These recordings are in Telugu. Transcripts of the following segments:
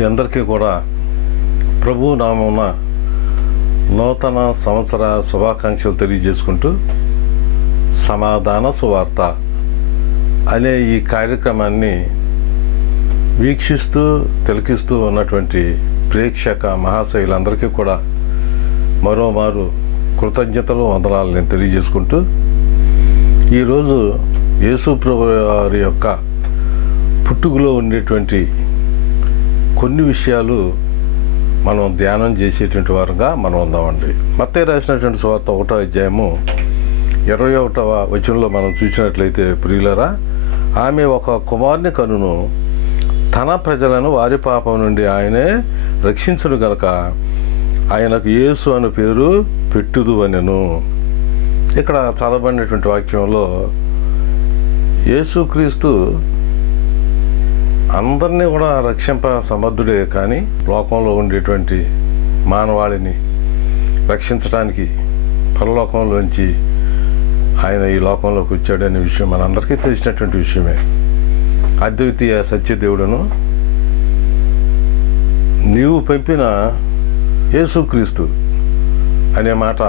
మీ అందరికీ కూడా ప్రభు నామమున నూతన సంవత్సర శుభాకాంక్షలు తెలియజేసుకుంటూ సమాధాన సువార్త అనే ఈ కార్యక్రమాన్ని వీక్షిస్తూ తిలకిస్తూ ఉన్నటువంటి ప్రేక్షక మహాశయులందరికీ కూడా మరోమారు కృతజ్ఞతలు వందనాలు నేను తెలియజేసుకుంటూ ఈరోజు యేసు ప్రభు వారి యొక్క పుట్టుకలో ఉండేటువంటి కొన్ని విషయాలు మనం ధ్యానం చేసేటువంటి వారుగా మనం ఉందామండి. మత్తయి రాసినటువంటి సువార్త 1వ అధ్యాయము 21వ వచనంలో మనం చూసినట్లయితే, ప్రియులరా, ఆమె ఒక కుమారుని కనును, తన ప్రజలను వారి పాపం నుండి ఆయనే రక్షించును గనక ఆయనకు యేసు అను పేరు పెట్టుదు అనెను. ఇక్కడ చదవబడినటువంటి వాక్యంలో యేసుక్రీస్తు అందరినీ కూడా రక్షింప సమర్థుడే, కానీ లోకంలో ఉండేటువంటి మానవాళిని రక్షించడానికి పరలోకంలోంచి ఆయన ఈ లోకంలోకి వచ్చాడు అనే విషయం మనందరికీ తెలిసినటువంటి విషయమే. అద్వితీయ సత్యదేవుడను నీవు పంపిన యేసుక్రీస్తు అనే మాట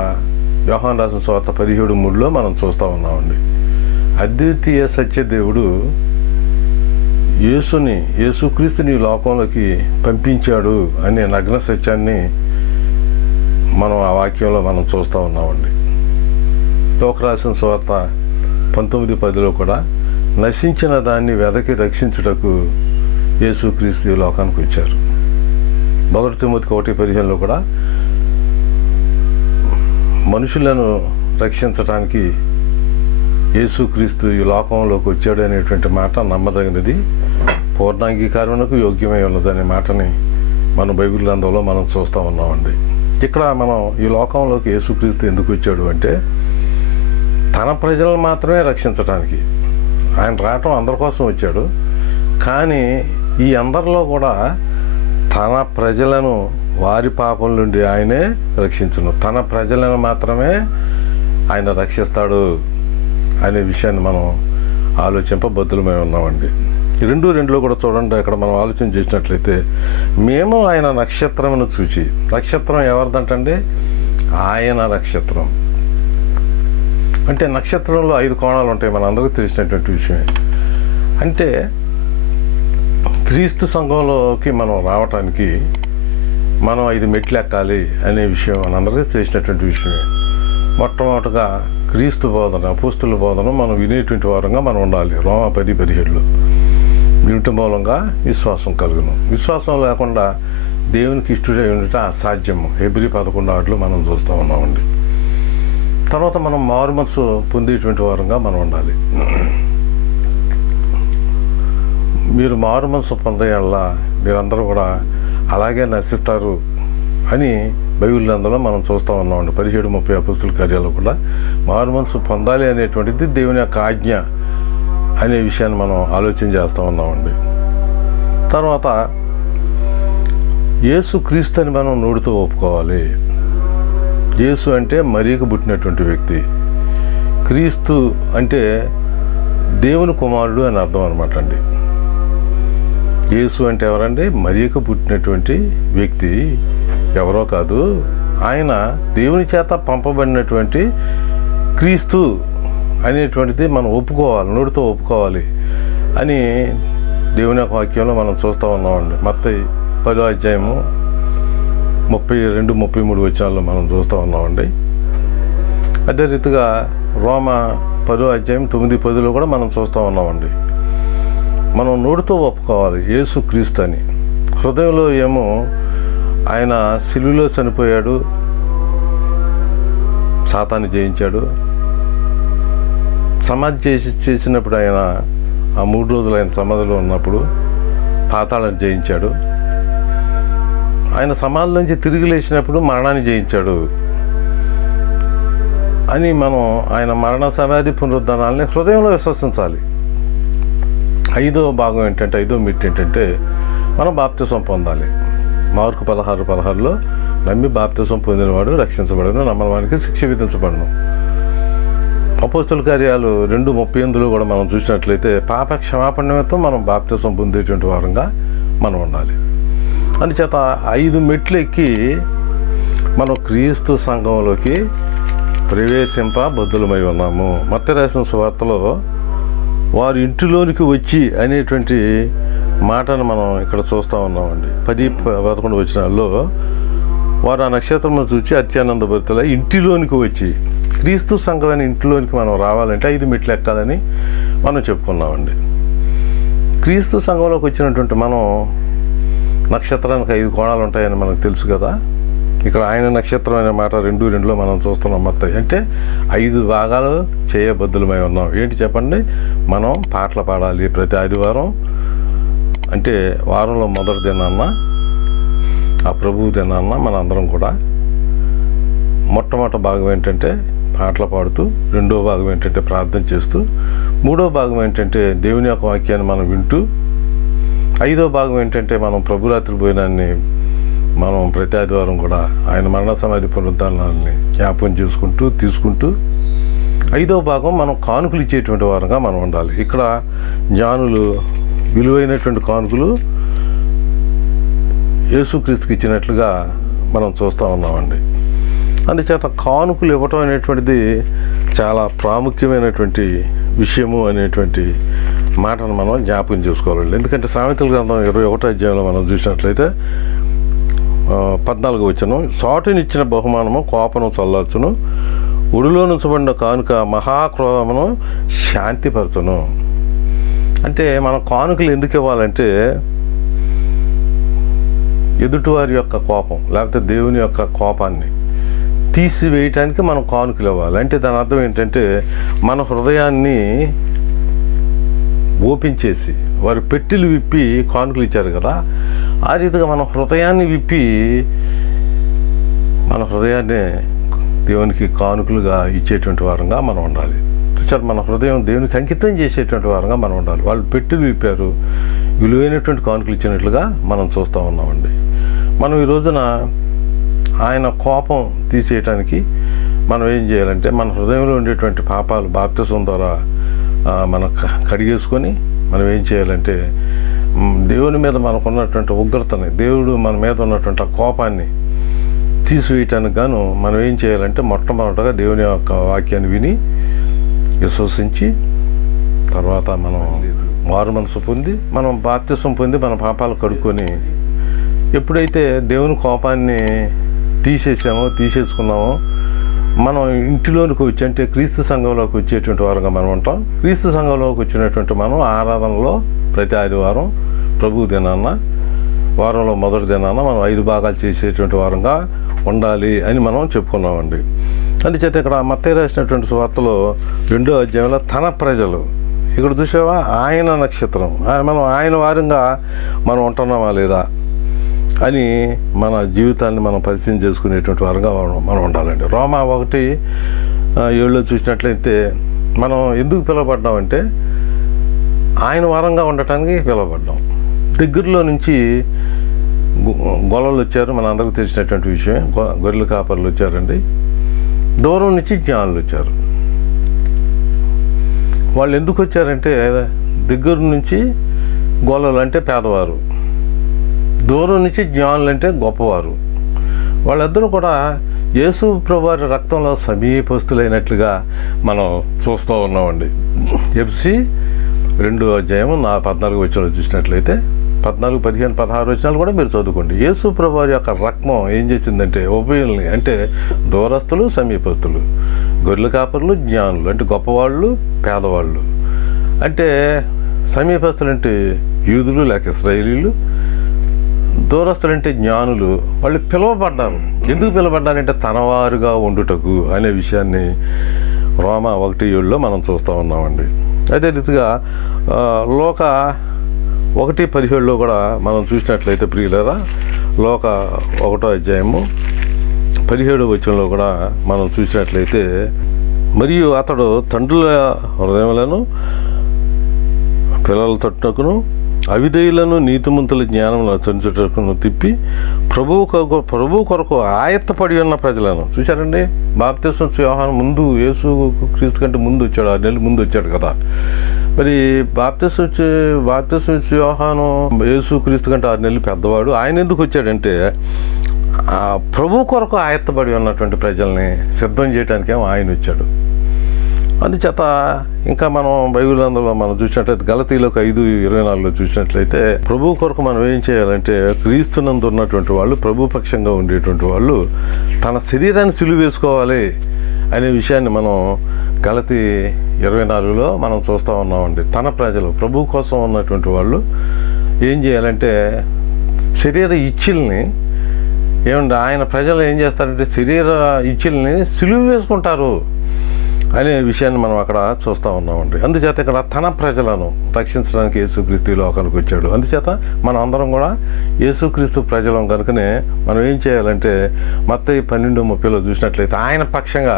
యోహాను రాసిన సువార్త 17:3లో మనం చూస్తూ ఉన్నామండి. అద్వితీయ సత్యదేవుడు యేసుక్రీస్తుని లోకంలోకి పంపించాడు అనే నగ్న సత్యాన్ని మనం ఆ వాక్యంలో మనం చూస్తూ ఉన్నామండి. యోహాను రాసిన సువార్త 19:10లో కూడా నశించిన దాన్ని వెదకి రక్షించుటకు యేసుక్రీస్తు ఈ లోకానికి వచ్చారు. 1 తిమోతి 1:15లో కూడా మనుషులను రక్షించడానికి యేసుక్రీస్తు ఈ లోకంలోకి వచ్చాడు అనేటువంటి మాట నమ్మదగినది, పూర్ణాంగీకారమునకు యోగ్యమై ఉన్నదనే మాటని మన బైబిల్ గ్రంథంలో మనం చూస్తూ ఉన్నామండి. ఇక్కడ మనం ఈ లోకంలోకి యేసుక్రీస్తు ఎందుకు వచ్చాడు అంటే, తన ప్రజలను మాత్రమే రక్షించడానికి. ఆయన రావటం అందరి కోసం వచ్చాడు, కానీ ఈ అందరిలో కూడా తన ప్రజలను వారి పాపం నుండి ఆయనే రక్షించును, తన ప్రజలను మాత్రమే ఆయన రక్షిస్తాడు అనే విషయాన్ని మనం ఆలోచింపబద్ధులమై ఉన్నామండి. 2:2లో కూడా చూడండి, అక్కడ మనం ఆలోచన చేసినట్లయితే, మేము ఆయన నక్షత్రమును చూచి, నక్షత్రం ఎవరిదంటండి? ఆయన నక్షత్రం అంటే నక్షత్రంలో 5 కోణాలు ఉంటాయి, మన అందరికీ తెలిసినటువంటి విషయమే. అంటే క్రీస్తు సంఘంలోకి మనం రావటానికి మనం 5 మెట్లు ఎక్కాలి అనే విషయం మనందరికీ తెలిసినటువంటి విషయమే. మొట్టమొదటిగా క్రీస్తు బోధన, అపోస్తుల బోధన మనం వినేటువంటి వారంగా మనం ఉండాలి. రోమా 10:17లో వినుట మూలంగా విశ్వాసం కలుగును, విశ్వాసం లేకుండా దేవునికి ఇష్టడై ఉండటం అసాధ్యము. హెబ్రీ 11:6లో మనం చూస్తూ ఉన్నామండి. తర్వాత మనం మారు మనసు పొందేటువంటి వారంగా మనం ఉండాలి. మీరు మారు మనసు పొందేయాల మీరందరూ కూడా అలాగే నశిస్తారు అని బైబిల్ గ్రంథంలో మనం చూస్తూ ఉన్నామండి. 17:30 అపోస్తుల కార్యాల్లో కూడా మారు మనసు పొందాలి అనేటువంటిది దేవుని యొక్క ఆజ్ఞ అనే విషయాన్ని మనం ఆలోచన చేస్తూ ఉన్నామండి. తర్వాత యేసు క్రీస్తు అని మనం నోటితో ఒప్పుకోవాలి. యేసు అంటే మరియకు పుట్టినటువంటి వ్యక్తి, క్రీస్తు అంటే దేవుని కుమారుడు అని అర్థం అనమాట అండి. యేసు అంటే ఎవరండి? మరియకు పుట్టినటువంటి వ్యక్తి, ఎవరో కాదు, ఆయన దేవుని చేత పంపబడినటువంటి క్రీస్తు అనేటువంటిది మనం ఒప్పుకోవాలి, నోటితో ఒప్పుకోవాలి అని దేవుని యొక్క వాక్యంలో మనం చూస్తూ ఉన్నామండి. మత్తయి 10వ అధ్యాయము 32-33 వచనాల్లో మనం చూస్తూ ఉన్నామండి. అదే రీతిగా రోమా 10వ అధ్యాయం 9-10లో కూడా మనం చూస్తూ ఉన్నామండి. మనం నోటితో ఒప్పుకోవాలి యేసు క్రీస్తు అని. హృదయంలో ఏమో ఆయన సిలువలో చనిపోయాడు, సాతాన్ని జయించాడు, సమాధి చేసినప్పుడు ఆయన ఆ 3 రోజులు ఆయన సమాధిలో ఉన్నప్పుడు పాతాళాన్ని జయించాడు, ఆయన సమాధి నుంచి తిరిగి లేచినప్పుడు మరణాన్ని జయించాడు అని మనం ఆయన మరణ సమాధి పునరుద్ధరణాలని హృదయంలో విశ్వసించాలి. 5వ భాగం ఏంటంటే, 5వ మెట్టు ఏంటంటే, మనం బాప్తిసం పొందాలి. మార్కు 16:16లో నమ్మి బాప్తిసం పొందినవాడు రక్షించబడను, నమ్మని వానికి శిక్ష విధించబడను. అపోస్తుల కార్యాలు 2:38లో కూడా మనం చూసినట్లయితే పాప క్షమాపణ నిమిత్తం మనం బాప్తిసం పొందేటువంటి వారంగా మనం ఉండాలి. అందుచేత 5 మెట్లు ఎక్కి మనం క్రీస్తు సంఘంలోకి ప్రవేశింప బద్దులమై ఉన్నాము. మత్తయి రాసిన సువార్తలో వారి ఇంటిలోనికి వచ్చి అనేటువంటి మాటను మనం ఇక్కడ చూస్తూ ఉన్నామండి. 10-11 వచనాల్లో వారు ఆ నక్షత్రమును చూచి అత్యానంద భరితులై ఇంటిలోనికి వచ్చి, క్రీస్తు సంఘమైన ఇంటిలోనికి మనం రావాలంటే 5 మెట్లు ఎక్కాలని మనం చెప్పుకున్నామండి. క్రీస్తు సంఘంలోకి వచ్చినటువంటి మనం నక్షత్రానికి 5 కోణాలు ఉంటాయని మనకు తెలుసు కదా. ఇక్కడ ఆయన నక్షత్రం అనే మాట 2:2లో మనం చూస్తున్నాం. మత్తయి అంటే 5 భాగాలు చేయబద్దులమై ఉన్నాం. ఏంటి చెప్పండి? మనం పాటలు పాడాలి ప్రతి ఆదివారం, అంటే వారంలో మొదటి దినాన్న ఆ ప్రభువు దినాన్న మన అందరం కూడా మొట్టమొదటి భాగం ఏంటంటే పాటలు పాడుతూ, రెండో భాగం ఏంటంటే ప్రార్థన చేస్తూ, మూడో భాగం ఏంటంటే దేవుని యొక్క వాక్యాన్ని మనం వింటూ, 5వ భాగం ఏంటంటే మనం ప్రభురాత్రి భోజనాన్ని మనం ప్రతి ఆదివారం కూడా ఆయన మరణ సమాధి పునరుద్ధానాన్ని జ్ఞాపకం చేసుకుంటూ తీసుకుంటూ, 5వ భాగం మనం కానుకలు ఇచ్చేటువంటి వారంగా మనం ఉండాలి. ఇక్కడ జ్ఞానులు విలువైనటువంటి కానుకలు యేసుక్రీస్తుకి ఇచ్చినట్లుగా మనం చూస్తూ ఉన్నామండి. అందుచేత కానుకలు ఇవ్వటం అనేటువంటిది చాలా ప్రాముఖ్యమైనటువంటి విషయము అనేటువంటి మాటను మనం జ్ఞాపకం చేసుకోవాలండి. ఎందుకంటే సామెతల గ్రంథం 21వ అధ్యాయంలో మనం చూసినట్లయితే 14వ వచనం, సాటునిచ్చిన బహుమానము కోపను చల్లార్చును, ఒడిలో నుంచబడిన కానుక మహాక్రోధమును శాంతిపరచును. అంటే మనం కానుకలు ఎందుకు ఇవ్వాలంటే ఎదుటివారి యొక్క కోపం లేకపోతే దేవుని యొక్క కోపాన్ని తీసివేయటానికి మనం కానుకలు ఇవ్వాలి. అంటే దాని అర్థం ఏంటంటే మన హృదయాన్ని ఓపెన్ చేసి, వారి పెట్టెలు విప్పి కానుకలు ఇచ్చారు కదా, ఆ రీతిగా మన హృదయాన్ని విప్పి మన హృదయాన్ని దేవునికి కానుకలుగా ఇచ్చేటువంటి వారంగా మనం ఉండాలి. సార్ మన హృదయం దేవునికి అంకితం చేసేటువంటి వారంగా మనం ఉండాలి. వాళ్ళు పెట్టెలు విప్పారు, విలువైనటువంటి కానుకలు ఇచ్చినట్లుగా మనం చూస్తూ ఉన్నామండి. మనం ఈ రోజున ఆయన కోపం తీసేయటానికి మనం ఏం చేయాలంటే మన హృదయంలో ఉండేటువంటి పాపాలు బాప్తిసం ద్వారా మనం కడిగేసుకొని మనం ఏం చేయాలంటే దేవుని మీద మనకు ఉన్నటువంటి ఉగ్రతని, దేవుడు మన మీద ఉన్నటువంటి కోపాన్ని తీసివేయటానికి గాను మనం ఏం చేయాలంటే మొట్టమొదటగా దేవుని యొక్క వాక్యాన్ని విని విశ్వసించి, తర్వాత మనం మారు మనసు పొంది మనం బాప్తిసం పొంది మన పాపాలు కడుక్కొని, ఎప్పుడైతే దేవుని కోపాన్ని తీసేసుకున్నామో మనం ఇంటిలోనికి వచ్చి, అంటే క్రీస్తు సంఘంలోకి వచ్చేటువంటి వారంగా మనం ఉంటాం. క్రీస్తు సంఘంలోకి వచ్చినటువంటి మనం ఆరాధనలో ప్రతి ఆదివారం ప్రభు దినాన్న, వారంలో మొదటి దినాన్న మనం 5 భాగాలు చేసేటువంటి వారంగా ఉండాలి అని మనం చెప్పుకున్నామండి. అందుచేత ఇక్కడ మత్తయి రాసినటువంటి సువార్తలో 2వ అధ్యాయంలో తన ప్రజలు, ఇక్కడ చూసావా ఆయన నక్షత్రం, మనం ఆయన వారంగా మనం ఉంటున్నామా లేదా అని మన జీవితాన్ని మనం పరిచయం చేసుకునేటువంటి వారంగా మనం ఉండాలండి. రోమా 1:7 చూసినట్లయితే మనం ఎందుకు పిలువబడ్డామంటే ఆయన వారంగా ఉండటానికి పిలువబడ్డాం. దగ్గరలో నుంచి గొల్లలు వచ్చారు, మన అందరికీ తెలిసినటువంటి విషయం. గొర్రెల కాపర్లు వచ్చారండి. దూరం నుంచి జ్ఞానులు వచ్చారు. వాళ్ళు ఎందుకు వచ్చారంటే దగ్గర నుంచి గొల్లలు అంటే పేదవారు, దూరం నుంచి జ్ఞానులు అంటే గొప్పవారు. వాళ్ళిద్దరూ కూడా యేసు ప్రభువారి రక్తంలో సమీపస్తులైనట్లుగా మనం చూస్తూ ఉన్నామండి. ఎఫ్సి 2వ అధ్యాయం 14వ వచనం చూసినట్లయితే 14, 15, 16 వచనాలు కూడా మీరు చదువుకోండి. యేసు ప్రభువారి యొక్క రక్తం ఏం చేసిందంటే ఉభయుల్ని, అంటే దూరస్తులు సమీపస్తులు, గొర్రెల కాపరులు జ్ఞానులు అంటే గొప్పవాళ్ళు పేదవాళ్ళు, అంటే సమీపస్తులు అంటే యూదులు లేక ఇశ్రాయేలీలు, దూరస్తులు అంటే జ్ఞానులు. వాళ్ళు పిలువబడ్డారు. ఎందుకు పిలువబడ్డారంటే తనవారుగా ఉండుటకు అనే విషయాన్ని రోమా 1:7లో మనం చూస్తూ ఉన్నామండి. అదే రీతిగా లోక 1:17లో కూడా మనం చూసినట్లయితే ప్రియులారా, లోక 1వ అధ్యాయము 17వ వచనంలో కూడా మనం చూసినట్లయితే, మరియు అతడు తండ్రుల హృదయములను పిల్లల తట్టుకును అవిధేయులను నీతిమంతుల జ్ఞానమును అనుసరించుటకును తిప్పి ప్రభు కొరకు ఆయత్తపడి ఉన్న ప్రజలను. చూశారండి, బాప్తిస్మం యోహాను ముందు యేసు క్రీస్తు కంటే ముందు వచ్చాడు, 6 నెలలు ముందు వచ్చాడు కదా. మరి బాప్తిస్మ ఇచ్చే యోహాను యేసుక్రీస్తు కంటే 6 నెలలు పెద్దవాడు. ఆయన ఎందుకు వచ్చాడంటే ప్రభు కొరకు ఆయత్తబడి ఉన్నటువంటి ప్రజల్ని సిద్ధం చేయడానికేమో ఆయన వచ్చాడు. అందుచేత ఇంకా మనం బైబిల్ అందులో మనం చూసినట్లయితే గలతీలోకి 5:24 చూసినట్లయితే ప్రభు కొరకు మనం ఏం చేయాలంటే క్రీస్తునందు ఉన్నటువంటి వాళ్ళు ప్రభుపక్షంగా ఉండేటువంటి వాళ్ళు తన శరీరాన్ని సిలువ వేసుకోవాలి అనే విషయాన్ని మనం గలతీ 24లో మనం చూస్తూ ఉన్నామండి. తన ప్రజలు ప్రభు కోసం ఉన్నటువంటి వాళ్ళు ఏం చేయాలంటే శరీర ఇచ్ఛల్ని ఏమంటే ఆయన ప్రజలు ఏం చేస్తారంటే శరీర ఇచ్ఛల్ని సిలువ వేసుకుంటారు అనే విషయాన్ని మనం అక్కడ చూస్తూ ఉన్నామండి. అందుచేత ఇక్కడ తన ప్రజలను రక్షించడానికి యేసుక్రీస్తు లోకానికి వచ్చాడు. అందుచేత మనం అందరం కూడా యేసుక్రీస్తు ప్రజలం కనుకనే మనం ఏం చేయాలంటే మత్తయి 12:30లో చూసినట్లయితే ఆయన పక్షంగా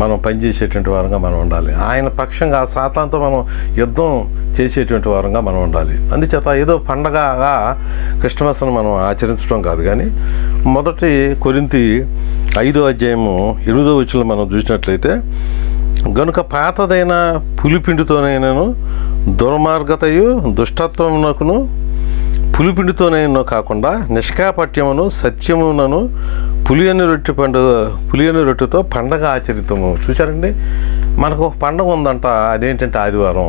మనం పనిచేసేటువంటి వారంగా మనం ఉండాలి. ఆయన పక్షంగా సాతానుతో మనం యుద్ధం చేసేటువంటి వారంగా మనం ఉండాలి. అందుచేత ఏదో పండగగా క్రిస్మస్ను మనం ఆచరించడం కాదు, కానీ మొదటి కొరింథీ 5:8 మనం చూసినట్లయితే గనుక పాతదైన పులిపిండితోనైనను దుర్మార్గతయు దుష్టత్వమునకును పులిపిండితోనైనా కాకుండా నిష్కాపట్యమును సత్యమునను పులియని రొట్టెతో పండగ ఆచరితము. చూసారండి, మనకు ఒక పండగ ఉందంట, అదేంటంటే ఆదివారం.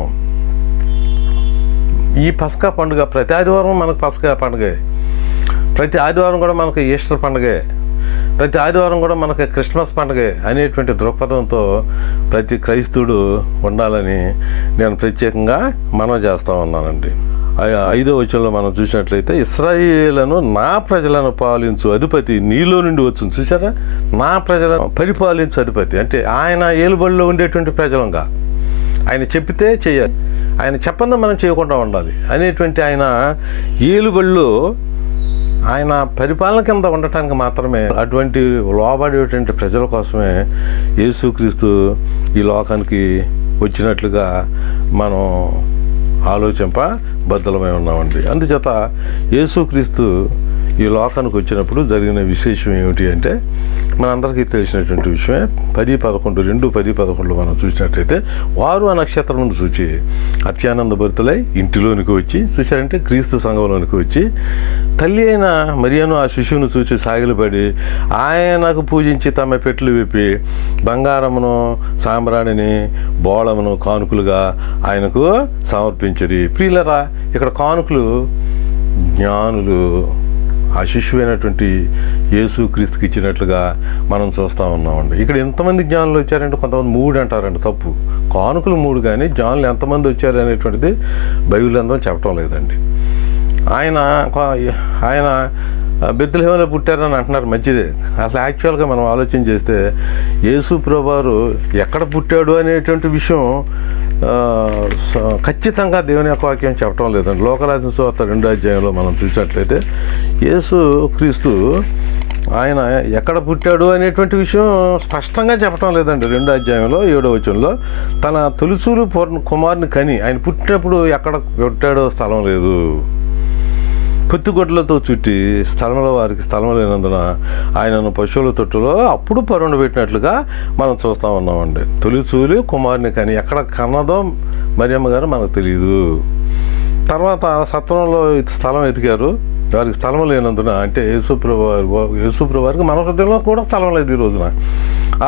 ఈ పస్కా పండుగ ప్రతి ఆదివారం మనకు పస్కా పండుగే, ప్రతి ఆదివారం కూడా మనకు ఈస్టర్ పండుగే, ప్రతి ఆదివారం కూడా మనకి క్రిస్మస్ పండుగే అనేటువంటి దృక్పథంతో ప్రతి క్రైస్తవుడు ఉండాలని నేను ప్రత్యేకంగా మనవి చేస్తూ ఉన్నానండి. 5వ వచనంలో మనం చూసినట్లయితే ఇశ్రాయేలును నా ప్రజలను పాలించు అధిపతి నీలో నుండి వచ్చింది. చూసారా, నా ప్రజలను పరిపాలించు అధిపతి అంటే ఆయన ఏలుబడిలో ఉండేటువంటి ప్రజలంగా ఆయన చెప్పితే చేయాలి, ఆయన చెప్పందే మనం చేయకుండా ఉండాలి అనేటువంటి ఆయన ఏలుబడిలో ఆయన పరిపాలన కింద ఉండటానికి మాత్రమే అటువంటి లోబడేటువంటి ప్రజల కోసమే యేసుక్రీస్తు ఈ లోకానికి వచ్చినట్లుగా మనం ఆలోచింప బద్దలమై ఉన్నామండి. అందుచేత యేసుక్రీస్తు ఈ లోకానికి వచ్చినప్పుడు జరిగిన విశేషం ఏమిటి అంటే మనందరికీ తెలిసినటువంటి విషయమే. 10:11 మనం చూసినట్లయితే వారు ఆ నక్షత్రమును చూచి అత్యానందభరితులై ఇంటిలోనికి వచ్చి, చూశారంటే క్రీస్తు సంఘంలోనికి వచ్చి తల్లి అయిన మరియను ఆ శిశువును చూసి సాగిలపడి ఆయనకు పూజించి తమ పెట్లు విప్పి బంగారమును సాంబ్రాణిని బోళమును కానుకలుగా ఆయనకు సమర్పించిరి. ప్రియులరా, ఇక్కడ కానుకలు జ్ఞానులు ఆ శిశువు అయినటువంటి యేసుక్రీస్తుకి ఇచ్చినట్లుగా మనం చూస్తూ ఉన్నామండి. ఇక్కడ ఎంతమంది జ్ఞానులు వచ్చారంటే కొంతమంది 3 అంటారండి, తప్పు. కానుకలు 3 కానీ జ్ఞానులు ఎంతమంది వచ్చారు అనేటువంటిది బైబిల్ అందరం చెప్పడం లేదండి. ఆయన బెత్లెహేములో పుట్టారని అంటున్నారు, మంచిదే. అసలు యాక్చువల్గా మనం ఆలోచన చేస్తే యేసు ప్రభువారు ఎక్కడ పుట్టాడు అనేటువంటి విషయం ఖచ్చితంగా దేవుని యొక్క వాక్యం చెప్పడం లేదండి. లోకరాసిన సువార్త 2వ అధ్యాయంలో మనం చూసినట్లయితే యేసు క్రీస్తు ఆయన ఎక్కడ పుట్టాడు అనేటువంటి విషయం స్పష్టంగా చెప్పడం లేదండి. 2వ అధ్యాయంలో 7వ వచనంలో తన తొలిచూలు కుమారుని కని ఆయన పుట్టినప్పుడు ఎక్కడ పుట్టాడో స్థలం లేదు, పొత్తిగొడ్లతో చుట్టి స్థలంలో వారికి స్థలం లేనందున ఆయనను పశువుల తొట్టులో అప్పుడు పరుండబెట్టినట్లుగా మనం చూస్తూ ఉన్నామండి. తొలిచూలి కుమారుని కానీ ఎక్కడ కన్నదో మరియమ్మ గారు మనకు తెలియదు. తర్వాత సత్రంలో స్థలం ఎతికారు, వారికి స్థలం లేనందున అంటే యేసుప్రభు వారికి మన హృదయంలో కూడా స్థలం లేదు ఈ రోజున.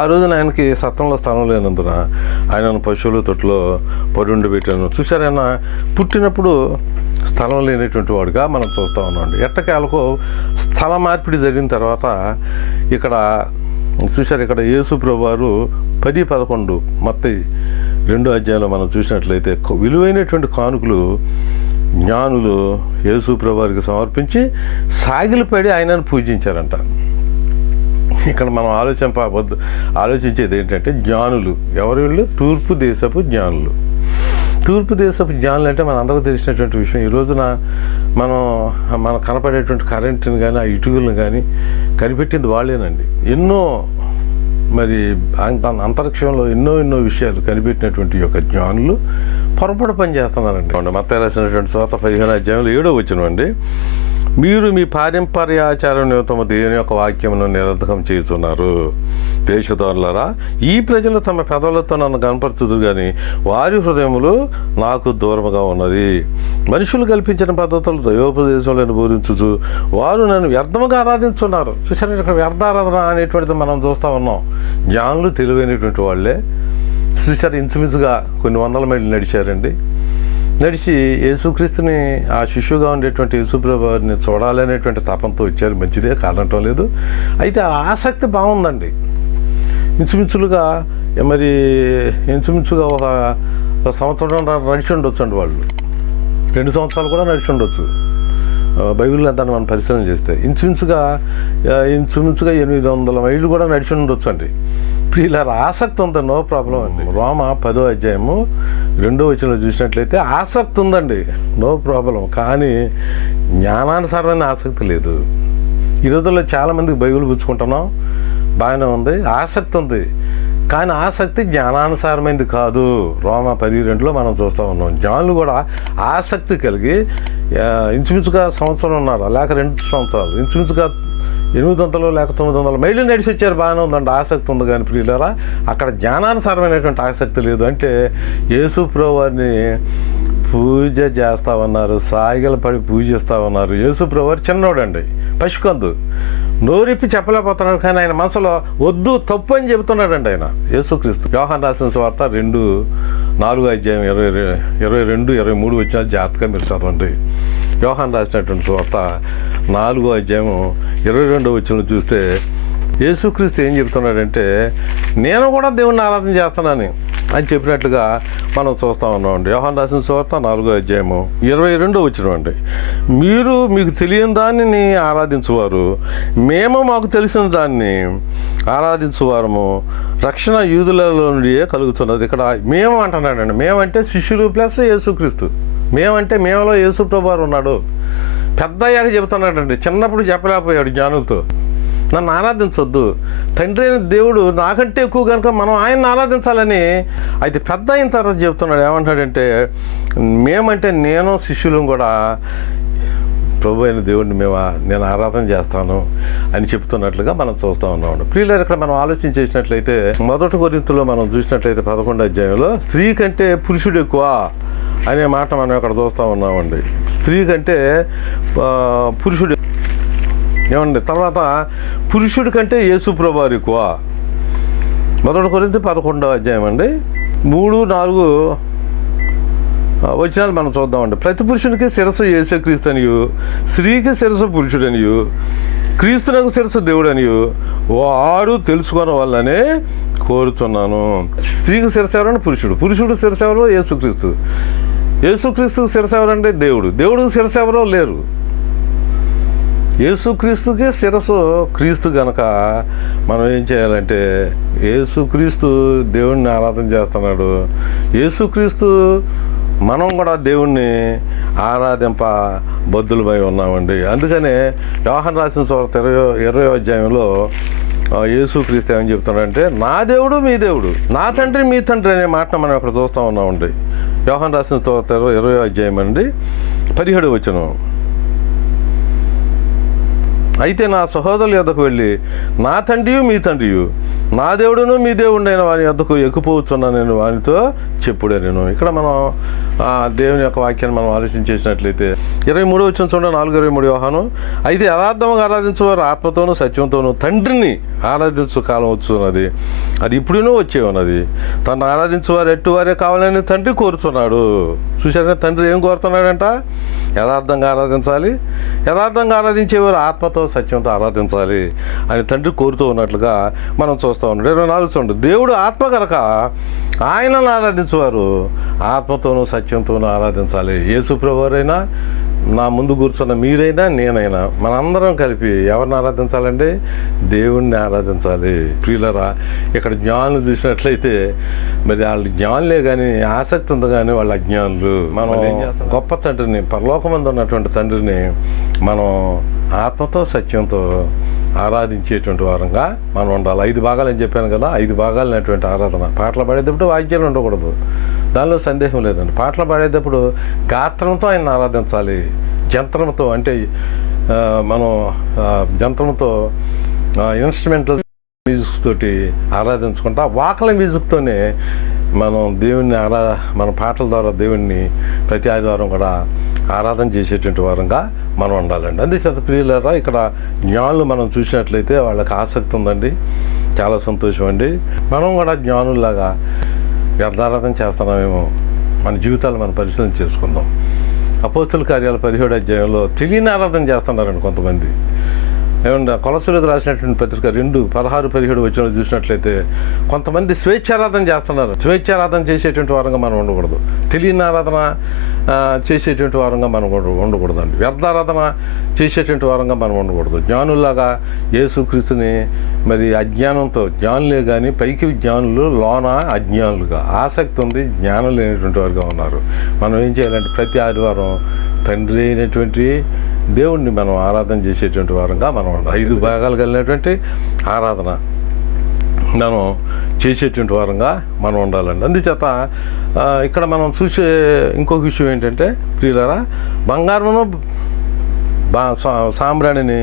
ఆ రోజున ఆయనకి సత్రంలో స్థలం లేనందున ఆయనను పశువుల తొట్టులో పరుండబెట్టాను. చూసారైనా పుట్టినప్పుడు స్థలం లేనటువంటి వాడుగా మనం చూస్తూ ఉన్నామండి. ఎట్టకేలకు స్థల మార్పిడి జరిగిన తర్వాత ఇక్కడ చూశారు, ఇక్కడ యేసు ప్రభువారు 10:11 మత్తయి 2వ అధ్యాయంలో మనం చూసినట్లయితే విలువైనటువంటి కానుకలు జ్ఞానులు యేసు ప్రభువారికి సమర్పించి సాగిలపడి ఆయనను పూజించారంట. ఇక్కడ మనం ఆలోచించేది ఏంటంటే జ్ఞానులు ఎవరు వీళ్ళు? తూర్పు దేశపు జ్ఞానులు. తూర్పు దేశపు జ్ఞానులు అంటే మన అందరికీ తెలిసినటువంటి విషయం. ఈ రోజున మనం కనపడేటువంటి కరెంటుని కానీ ఆ ఇటుకలను కానీ కనిపెట్టింది వాళ్ళేనండి. ఎన్నో మరి అంతరిక్షంలో ఎన్నో విషయాలు కనిపెట్టినటువంటి యొక్క జ్ఞానులు పొరపాటు పని చేస్తున్నారండి. మత్తయి రాసినటువంటి సువార్త 15వ అధ్యాయంలో 7వ వచనం అండి. మీరు మీ పారంపర్యాచారం నిమిత్తము దేవుని యొక్క వాక్యమును నిరర్ధకం చేస్తున్నారు. దేశదారులారా, ఈ ప్రజలు తమ పెదవులతో నన్ను కనపరచుదురు కానీ వారి హృదయములు నాకు దూరముగా ఉన్నది. మనుషులు కల్పించిన పద్ధతులు దైవోపదేశాలను బోధించుచు వారు నన్ను వ్యర్థముగా ఆరాధించున్నారు. చూసారు, ఇక్కడ వ్యర్థ ఆరాధన అనేటువంటిది మనం చూస్తూ ఉన్నాం. జ్ఞానులు తెలివైనటువంటి వాళ్ళే చూసారు, ఇంచుమించుగా కొన్ని వందల మైళ్ళు నడిచారండి. నడిచి యేసుక్రీస్తుని, ఆ శిష్యుగా ఉండేటువంటి యేసుప్రభుని చూడాలనేటువంటి తపంతో వచ్చారు. మంచిదే, కాదంటం లేదు. అయితే ఆ ఆసక్తి బాగుందండి. ఇంచుమించులుగా ఒక సంవత్సరం నడిచి ఉండొచ్చు అండి వాళ్ళు. 2 సంవత్సరాలు కూడా నడిచి ఉండొచ్చు బైబిల్లో దాన్ని మనం పరిశీలన చేస్తే. ఇంచుమించుగా 800 మైళ్ళు కూడా నడిచి ఉండొచ్చు అండి. ఇప్పుడు ఇలా ఆసక్తి ఉంది, నో ప్రాబ్లం అండి. రోమ 10వ అధ్యాయము 2వ వచనంలో చూసినట్లయితే ఆసక్తి ఉందండి, నో ప్రాబ్లం. కానీ జ్ఞానానుసారమైన ఆసక్తి లేదు. ఈ రోజుల్లో చాలామందికి బైబిల్ పుచ్చుకుంటున్నాం, బాగానే ఉంది, ఆసక్తి ఉంది. కానీ ఆసక్తి జ్ఞానానుసారమైనది కాదు. రోమ 10:2లో మనం చూస్తూ ఉన్నాం. జ్ఞానులు కూడా ఆసక్తి కలిగి ఇంచుమించుగా సంవత్సరం ఉన్నారు, లేక 2 సంవత్సరాలు, ఇంచుమించుగా 800 లేక 900 మైళ్ళు నడిచి వచ్చారు. బాగానే ఉందండి, ఆసక్తి ఉంది. కానీ ప్రియులారా, అక్కడ జ్ఞానానుసారమైనటువంటి ఆసక్తి లేదు. అంటే యేసు ప్రభువారిని పూజ చేస్తామన్నారు, సాయిగలు పడి పూజిస్తామన్నారు. యేసు ప్రభువారు చిన్నోడండి, పసికందు, నోరిప్పి చెప్పలేకపోతున్నాడు. కానీ ఆయన మనసులో వద్దు, తప్పు అని చెబుతున్నాడండి ఆయన యేసుక్రీస్తు. యోహాను రాసిన సువార్త 4వ అధ్యాయం 22, 23 వచ్చిన జాగ్రత్తగా మీరు చదవండి. యోహాను రాసినటువంటి సువార్త 4వ అధ్యాయం 22వ వచనం చూస్తే యేసుక్రీస్తు ఏం చెప్తున్నాడంటే, నేను కూడా దేవుణ్ణి ఆరాధన చేస్తున్నాను అని చెప్పినట్లుగా మనం చూస్తూ ఉన్నామండి. యోహాను రాసిన సువార్త 4వ అధ్యాయము 22వ వచనం అండి. మీరు మీకు తెలియని దానిని ఆరాధించువారు, మేము మాకు తెలిసిన దాన్ని ఆరాధించువారము, రక్షణ యూదులలో నుండియే కలుగుతున్నది. ఇక్కడ మేము అంటున్నాడండి. మేమంటే శిష్యులు ప్లస్ యేసుక్రీస్తు. మేమంటే మేమలో యేసు ప్రభువారు ఉన్నాడు. పెద్ద అయ్యాక చెబుతున్నాడండి, చిన్నప్పుడు చెప్పలేకపోయాడు జ్ఞానులతో. నన్ను ఆరాధించొద్దు, తండ్రి అయిన దేవుడు నాకంటే ఎక్కువ కనుక మనం ఆయన్ని ఆరాధించాలని. అయితే పెద్ద అయిన తర్వాత చెబుతున్నాడు, ఏమంటాడంటే, మేమంటే నేను శిష్యులు కూడా ప్రభు అయిన దేవుడిని నేను ఆరాధన చేస్తాను అని చెప్తున్నట్లుగా మనం చూస్తూ ఉన్నామండి. ప్రియులారా, ఇక్కడ మనం ఆలోచన చేసినట్లయితే 1 కొరింథీయులో మనం చూసినట్లయితే 11వ అధ్యాయంలో స్త్రీ కంటే పురుషుడు ఎక్కువ అనే మాట మనం ఇక్కడ చూస్తూ ఉన్నామండి. స్త్రీ కంటే పురుషుడు ఏమండి. తర్వాత పురుషుడి కంటే యేసు ప్రభువారు ఎక్కువ. 1 కొరింథీ 11వ అధ్యాయం అండి 3, 4 వచనాలు మనం చూద్దామండి. ప్రతి పురుషునికి శిరస్సు యేసుక్రీస్తు అనియు, స్త్రీకి శిరస్సు పురుషుడనియు, క్రీస్తునకు శిరస్సు దేవుడనియు వారు తెలుసుకున్న వాళ్ళనే కోరుతున్నాను. స్త్రీకి శిరస్సు ఎవరంటే పురుషుడు, పురుషుడు శిరస్సు ఎవరో యేసుక్రీస్తు, యేసుక్రీస్తుకు శిరస్సు ఎవరంటే దేవుడు, దేవుడికి శిరస్సు ఎవరో లేరు. యేసుక్రీస్తుకే శిరస్సు క్రీస్తు గనక మనం ఏం చేయాలంటే, యేసుక్రీస్తు దేవుడిని ఆరాధన చేస్తున్నాడు, యేసుక్రీస్తు మనం కూడా దేవుణ్ణి ఆరాధింప బద్దులమై ఉన్నామండి. అందుకనే యోహాను రాసిన సువార్త 20వ అధ్యాయంలో యేసుక్రీస్తు ఏమని చెప్తున్నాడంటే, నా దేవుడు మీ దేవుడు, నా తండ్రి మీ తండ్రి అనే మాట మనం ఇక్కడ చూస్తూ ఉన్నామండి. యోహాను రాసిన సువార్త 20వ అధ్యాయం అండి 17వ వచనం. అయితే నా సహోదరుల యొద్దకు వెళ్ళి, నా తండ్రియు మీ తండ్రియు, నా దేవుడును మీ దేవుడైన వారి యొద్దకు ఎక్కిపోవచ్చున్నా నేను వానితో చెప్పుడే నేను. ఇక్కడ మనం దేవుని యొక్క వాక్యాన్ని మనం ఆలోచన చేసినట్లయితే 23వ వచనం చూడండి. 4:23 యోహాను. అయితే యథార్థంగా ఆరాధించేవారు ఆత్మతోనూ సత్యంతోనూ తండ్రిని ఆరాధించు కాలం వచ్చున్నది, అది ఇప్పుడునూ వచ్చే ఉన్నది. తను ఆరాధించేవారు ఎట్టువారే కావాలని తండ్రి కోరుతున్నాడు. చూసారా, తండ్రి ఏం కోరుతున్నాడంట? యథార్థంగా ఆరాధించాలి, యథార్థంగా ఆరాధించేవారు ఆత్మతో సత్యంతో ఆరాధించాలి అని తండ్రి కోరుతూ ఉన్నట్లుగా మనం చూస్తూ ఉన్నాడు. 24 చూడండి. దేవుడు ఆత్మ కనుక ఆయనను ఆరాధించేవారు ఆత్మతోనూ సత్యంతోనూ ఆరాధించాలి. యేసు ప్రభువారైనా, నా ముందు కూర్చున్న మీరైనా, నేనైనా, మనందరం కలిపి ఎవరిని ఆరాధించాలండి? దేవుణ్ణి ఆరాధించాలి. ప్రియులరా, ఇక్కడ జ్ఞానులు చూసినట్లయితే మరి వాళ్ళు జ్ఞానులే కానీ ఆసక్తి ఉంది కానీ వాళ్ళ అజ్ఞానులు. మనం గొప్ప తండ్రిని, పరలోకమందు ఉన్నటువంటి తండ్రిని మనం ఆత్మతో సత్యంతో ఆరాధించేటువంటి వారంగా మనం ఉండాలి. 5 భాగాలు అని చెప్పాను కదా, 5 భాగాలు అనేటువంటి ఆరాధన. పాటలు పాడేటప్పుడు వాయిద్యాలు ఉండకూడదు, దానిలో సందేహం లేదండి. పాటలు పాడేటప్పుడు గాత్రంతో ఆయన ఆరాధించాలి, జంత్రంతో అంటే మనం జంత్రంతో ఇన్స్ట్రుమెంటల్ మ్యూజిక్ తోటి ఆరాధించుకుంటా వాకల మ్యూజిక్తోనే మనం దేవుణ్ణి మన పాటల ద్వారా దేవుణ్ణి ప్రతి ఆదివారం కూడా ఆరాధన చేసేటువంటి వారంగా మనం ఉండాలండి. అందుచేత ప్రియులారా, ఇక్కడ జ్ఞానులు మనం చూసినట్లయితే వాళ్ళకి ఆసక్తి ఉందండి. చాలా సంతోషం అండి. మనం కూడా జ్ఞానుల్లాగా వ్యర్థారాధన చేస్తున్నామేమో, మన జీవితాలు మనం పరిశీలన చేసుకుందాం. అపోస్తుల కార్యాల 17వ అధ్యాయంలో తెలియని ఆరాధన చేస్తున్నారండి కొంతమంది. ఏమన్నా కొలసీలకు రాసినటువంటి పత్రిక 2:16-17 వచనాలు చూసినట్లయితే కొంతమంది స్వేచ్ఛారాధన చేస్తున్నారు. స్వేచ్ఛారాధన చేసేటువంటి వారంగా మనం ఉండకూడదు. తెలియని ఆరాధన చేసేటువంటి వారంగా మనం ఉండకూడదండి. వ్యర్థారాధన చేసేటువంటి వారంగా మనం ఉండకూడదు. జ్ఞానుల్లాగా యేసుక్రీస్తుని మరి అజ్ఞానంతో, జ్ఞానులే కానీ పైకి జ్ఞానులు, లోన అజ్ఞానులుగా, ఆసక్తి ఉంది, జ్ఞానం లేనటువంటి వారుగా ఉన్నారు. మనం ఏం చేయాలంటే ప్రతి ఆదివారం తండ్రి అయినటువంటి దేవుణ్ణి మనం ఆరాధన చేసేటువంటి వారంగా మనం 5 భాగాలు కలిగినటువంటి ఆరాధన మనం చేసేటువంటి వారంగా మనం ఉండాలండి. అందుచేత ఇక్కడ మనం చూసే ఇంకొక విషయం ఏంటంటే ప్రియులారా, బంగారమును సాంబ్రాణిని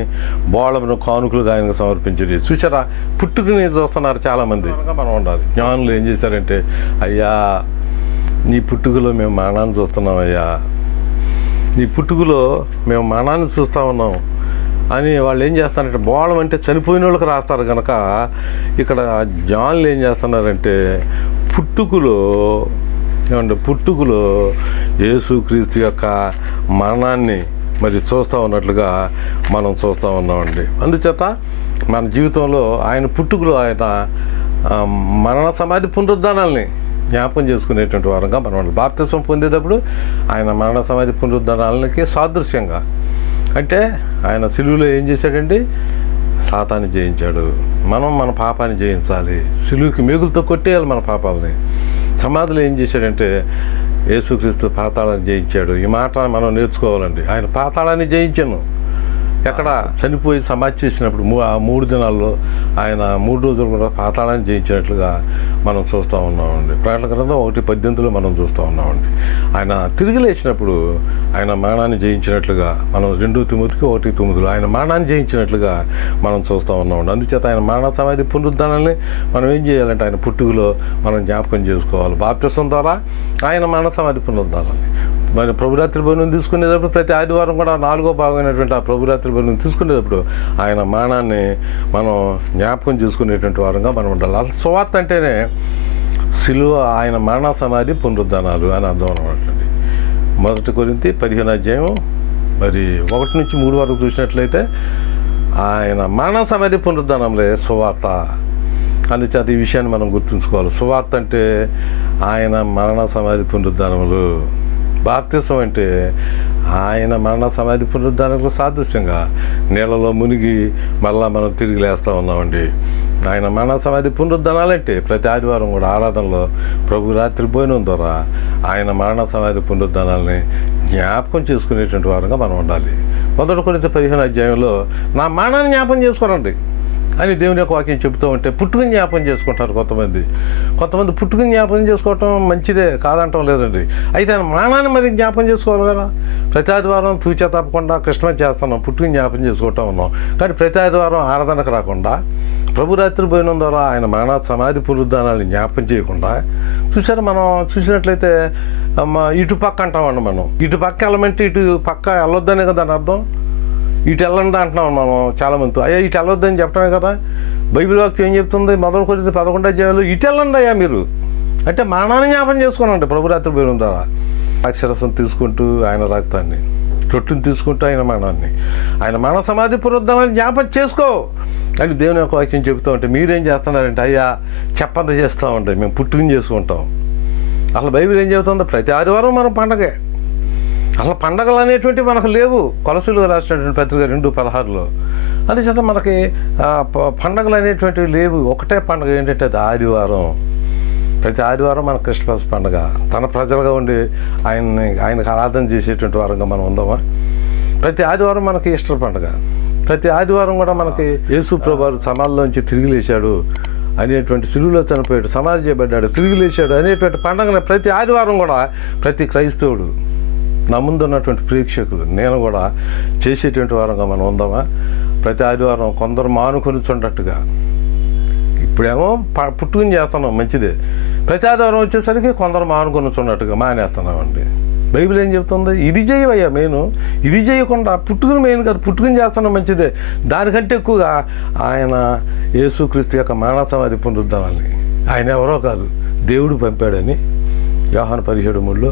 బోళమును కానుకలుగా ఆయనకు సమర్పించేది చూసారా. పుట్టుకుని చూస్తున్నారు చాలామంది. మనం ఉండాలి. జ్ఞానులు ఏం చేశారంటే, అయ్యా నీ పుట్టుకలో మేము మరణాన్ని చూస్తున్నాం, అయ్యా నీ పుట్టుకలో మేము మరణాన్ని చూస్తూ ఉన్నాం అని వాళ్ళు ఏం చేస్తారంటే, బోళం అంటే చనిపోయిన వాళ్ళకి రాస్తారు కనుక ఇక్కడ జ్ఞానులు ఏం చేస్తున్నారంటే పుట్టుకలో యేసుక్రీస్తు యొక్క మరణాన్ని మరి చూస్తూ ఉన్నట్లుగా మనం చూస్తూ ఉన్నామండి. అందుచేత మన జీవితంలో ఆయన పుట్టుకలో ఆయన మరణ సమాధి పునరుద్ధానాల్ని జ్ఞాపకం చేసుకునేటువంటి వారంగా మనం బాప్తిసం పొందేటప్పుడు ఆయన మరణ సమాధి పునరుద్ధానాలకి సాదృశ్యంగా, అంటే ఆయన సిలువలో ఏం చేశాడండి, సాతాన్ని జయించాడు. మనం మన పాపాన్ని జయించాలి. సిలువుకి మేగులతో కొట్టేయాలి మన పాపాలని. సమాధిలో ఏం చేశాడంటే యేసుక్రీస్తు పాతాళాన్ని జయించాడు. ఈ మాట మనం నేర్చుకోవాలండి. ఆయన పాతాళాన్ని జయించాను. ఎక్కడ చనిపోయి సమాధి చేసినప్పుడు ఆ 3 దినాల్లో ఆయన 3 రోజులు కూడా పాతాళాన్ని జయించినట్లుగా మనం చూస్తూ ఉన్నామండి. ప్రకటన గ్రంథం 1:18 మనం చూస్తూ ఉన్నామండి. ఆయన తిరిగి లేచినప్పుడు ఆయన మరణాన్ని జయించినట్లుగా మనం 2 తిమోతికి 1:9 ఆయన మరణాన్ని జయించినట్లుగా మనం చూస్తూ ఉన్నామండి. అందుచేత ఆయన మరణ సమాధి పునరుద్ధానాన్ని మనం ఏం చేయాలంటే ఆయన పుట్టుకలో మనం జ్ఞాపకం చేసుకోవాలి. బాప్తిసం ద్వారా ఆయన మరణ సమాధి పునరుద్ధానాన్ని మరి ప్రభురాత్రి భోజనం తీసుకునేటప్పుడు ప్రతి ఆదివారం కూడా 4వ భాగమైనటువంటి ఆ ప్రభురాత్రి భోజనం తీసుకునేటప్పుడు ఆయన మరణాన్ని మనం జ్ఞాపకం చేసుకునేటువంటి వారంగా మనం ఉండాలి. అసలు సువార్త అంటేనే సిలువ, ఆయన మరణ సమాధి పునరుద్ధానాలు అని అర్థం అనమాటండి. 1 కొరింథీ 15వ అధ్యాయం మరి 1-3 వరకు చూసినట్లయితే ఆయన మరణ సమాధి పునరుద్ధానంలే సువార్త. అందుచేత ఈ విషయాన్ని మనం గుర్తుంచుకోవాలి. సువార్త అంటే ఆయన మరణ సమాధి పునరుద్ధానములు. బాప్తిసం అంటే ఆయన మరణ సమాధి పునరుద్ధానాలకు సాదృశ్యంగా నీళ్ళలో మునిగి మళ్ళా మనం తిరిగి లేస్తూ ఉన్నామండి. ఆయన మరణ సమాధి పునరుద్ధానాలంటే ప్రతి ఆదివారం కూడా ఆరాధనలో ప్రభు రాత్రి భోజనం ద్వారా ఆయన మరణ సమాధి పునరుద్ధానాలని జ్ఞాపకం చేసుకునేటువంటి వారంగా మనం ఉండాలి. 1 కొరింథీ 15వ అధ్యాయంలో నా మరణాన్ని జ్ఞాపకం చేసుకోరండి అని దేవుని యొక్క వాక్యం చెబుతూ ఉంటే పుట్టుకుని జ్ఞాపకం చేసుకుంటారు కొంతమంది. పుట్టుకుని జ్ఞాపకం చేసుకోవటం మంచిదే, కాదంటం లేదండి. అయితే ఆయన మరణాన్ని మరి జ్ఞాపకం చేసుకోవాలి కదా. ప్రతి ఆదివారం తూచా తప్పకుండా కృష్ణ చేస్తున్నాం, పుట్టుకుని జ్ఞాపకం చేసుకుంటూ ఉన్నాం. కానీ ప్రతి ఆదివారం ఆరాధనకు రాకుండా ప్రభురాత్రి భోజనం ద్వారా ఆయన మరణ సమాధి పునరుద్ధానాన్ని జ్ఞాపకం చేయకుండా చూసారు. మనం చూసినట్లయితే ఇటు పక్క అంటామండి. మనం ఇటు పక్క వెళ్ళమంటే ఇటు పక్క వెళ్ళొద్దనే కదా దాని అర్థం. ఇటు వెళ్ళండి అంటున్నాం మనం చాలామంది. అయ్యా ఇటు వెళ్ళొద్దని చెప్పడమే కదా బైబిల్ వాక్యం ఏం చెప్తుంది. 1 కొరింథీ 11వ అధ్యాయంలో ఇటు వెళ్ళండి అయ్యా మీరు అంటే మరణాన్ని జ్ఞాపకం చేసుకోనండి. ప్రభురాత్రి భోజనం ద్వారా అక్షరసం తీసుకుంటూ ఆయన రక్తాన్ని, రొట్టెని తీసుకుంటూ ఆయన మరణాన్ని, ఆయన మరణ సమాధి పునరుద్ధానాన్ని జ్ఞాపకం చేసుకో అని దేవుని యొక్క వాక్యం చెబుతూ ఉంటే మీరేం చేస్తున్నారంటే అయ్యా చెప్పంత చేస్తామంటే మేము పుట్టుకుని చేసుకుంటాం. అసలు బైబిల్ ఏం చెబుతుందో ప్రతి ఆదివారం మనం పండగే. అసలు పండగలు అనేటువంటివి మనకు లేవు. కొలసీలకు రాసినటువంటి పత్రిక 2:16లో. అందుచేత మనకి పండగలు అనేటువంటివి లేవు. ఒకటే పండుగ ఏంటంటే అది ఆదివారం. ప్రతి ఆదివారం మన క్రిస్మస్ పండుగ. తన ప్రజలుగా ఉండి ఆయనకు ఆరాధన చేసేటువంటి వారంగా మనం ఉందామా. ప్రతి ఆదివారం మనకి ఈస్టర్ పండుగ. ప్రతి ఆదివారం కూడా మనకి యేసు ప్రభువు సమాధిలోంచి తిరిగి లేచాడు అనేటువంటి, సిలువలో చనిపోయాడు, సమాధి చేయబడ్డాడు, తిరిగి లేచాడు అనేటువంటి పండుగను ప్రతి ఆదివారం కూడా ప్రతి క్రైస్తవుడు నా ముందు ఉన్నటువంటి ప్రేక్షకులు నేను కూడా చేసేటువంటి వారంగా మనం ఉందామా? ప్రతి ఆదివారం కొందరు మానుకొనిచున్నట్టుగా, ఇప్పుడేమో పుట్టుకుని చేస్తున్నాం మంచిదే, ప్రతి ఆదివారం వచ్చేసరికి కొందరు మానుకొనిచున్నట్టుగా మానేస్తున్నామండి. బైబిల్ ఏం చెప్తుంది? ఇది చేయవయ్యా మెయిన్, ఇది చేయకుండా పుట్టుకుని మెయిన్ కాదు, పుట్టుకుని చేస్తున్నాం మంచిదే, దానికంటే ఎక్కువగా ఆయన యేసుక్రీస్తు యొక్క మరణ సమాధి పునరుద్ధానాన్ని ఆయన ఎవరో కాదు దేవుడు పంపాడని యోహాను 17:3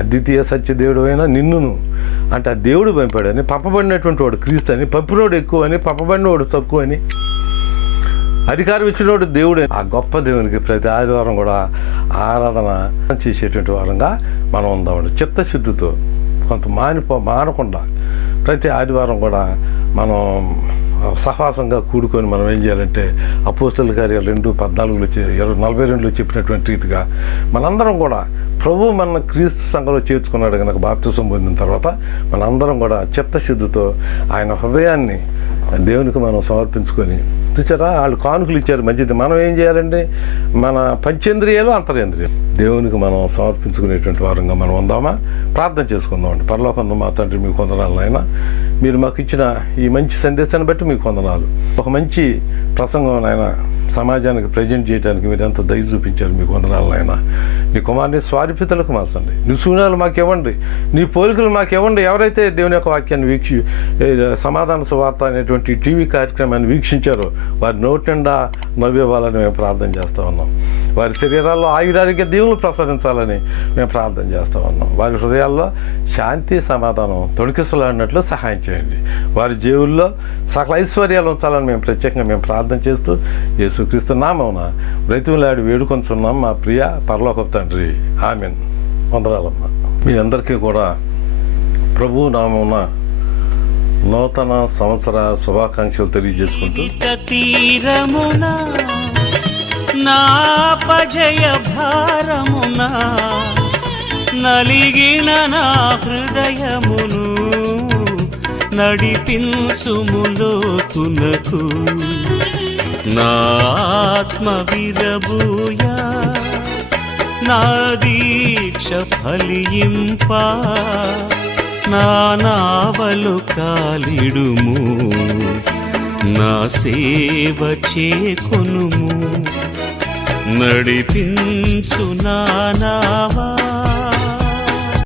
అద్వితీయ సత్య దేవుడు అయినా నిన్నును అంటే ఆ దేవుడు పంపాడని, పంపబడినటువంటి వాడు క్రీస్తు అని, పంపినోడు ఎక్కువ అని, పంపబడినవాడు తక్కువ అని, అధికారం ఇచ్చినోడు దేవుడు. ఆ గొప్ప దేవునికి ప్రతి ఆదివారం కూడా ఆరాధన చేసేటువంటి వారంగా మనం ఉందామండి. చిత్తశుద్ధితో కొంత మానకుండా ప్రతి ఆదివారం కూడా మనం సహవాసంగా కూడుకొని మనం ఏం చేయాలంటే అపోస్తలుల కార్యాలు 2:14-42 చెప్పినటువంటి రీతిగా మనందరం కూడా ప్రభు మన క్రీస్తు సంఘంలో చేర్చుకున్నాడు కనుక బాప్తిసం పొందిన తర్వాత మనందరం కూడా చిత్తశుద్ధితో ఆయన హృదయాన్ని దేవునికి మనం సమర్పించుకొని, చూచారా వాళ్ళు కానుకలు ఇచ్చారు మంచిది, మనం ఏం చేయాలండి? మన పంచేంద్రియాలు అంతరేంద్రియాలు దేవునికి మనం సమర్పించుకునేటువంటి వారంగా మనం ఉందామా? ప్రార్థన చేసుకుందామండి. పరలోకంలో మా తండ్రి మీకు వందనాలు నాయన, మీరు మాకు ఇచ్చిన ఈ మంచి సందేశాన్ని బట్టి మీకు వందనాలు. ఒక మంచి ప్రసంగం నాయన సమాజానికి ప్రజెంట్ చేయడానికి మీరు ఎంత దయ చూపించారు, మీకు వందనాలు నాయన. నీ కుమారుని స్వారిపితలకు మార్చండి, నీ శూన్యాలు మాకు ఇవ్వండి, నీ పోలికలు మాకు ఇవ్వండి. ఎవరైతే దేవుని యొక్క వాక్యాన్ని సమాధాన సువార్త అనేటువంటి టీవీ కార్యక్రమాన్ని వీక్షించారో వారి నోటి నిండా నవ్వివ్వాలని మేము ప్రార్థన చేస్తూ ఉన్నాం. వారి శరీరాల్లో ఆయురారోగ్య దీవులు ప్రసాదించాలని మేము ప్రార్థన చేస్తూ ఉన్నాం. వారి హృదయాల్లో శాంతి సమాధానం తొణికిసలాడినట్లు సహాయం చేయండి. వారి జేబుల్లో సకల ఐశ్వర్యాలు ఉంచాలని మేము ప్రత్యేకంగా ప్రార్థన చేస్తూ యేసుక్రీస్తు నామమున బ్రతిమలాడి వేడుకొంచున్నాం మా ప్రియ పరలోకపు తండ్రి, ఆమేన్. వందనాలమ్మ. మీ అందరికీ కూడా ప్రభు నామమున నూతన సంవత్సర శుభాకాంక్షలు తెలియజేసుకుంటూ తీరమునా నాపజయ భారమునా నలిగిన నా హృదయమును నడిపించుములోతునకు, నా ఆత్మ విరబూయా నా దీక్ష ఫలింప, నా నావలు కాలిడుము, నా సేవ చేకొనుము, నడిపించు నా నావా